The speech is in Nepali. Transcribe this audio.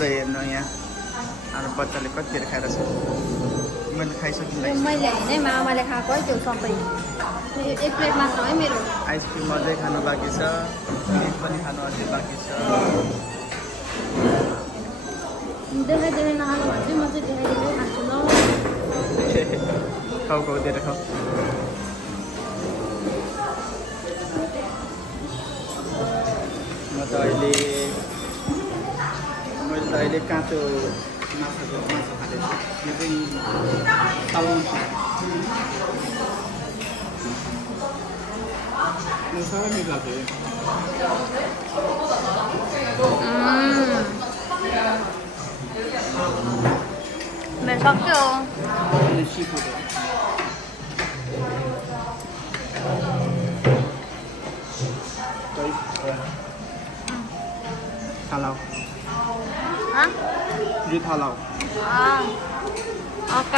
हेर्नु यहाँ हाम्रो बच्चाले कतिखेर खाएर छ मैले खाइसकिन मैले हैन मामाले खाएको है त्यो सबै एक प्लेट मात्र है मेरो आइसक्रिम अझै खानु बाँकी छ केक पनि खानु अझै बाँकी छ देखाइ नखानु भन्छु म चाहिँ देखाइदिँदै खान्छु ल खाऊ खाऊ दिएर खाऊ मैले त अहिले काँचो माछाको माछा खाँदैछु यो चाहिँ सालमन साह्रै मिठो लाग्छ मेरो सक्यो सिफुड थालाउ Hả? Đi thả lẩu. À, ok.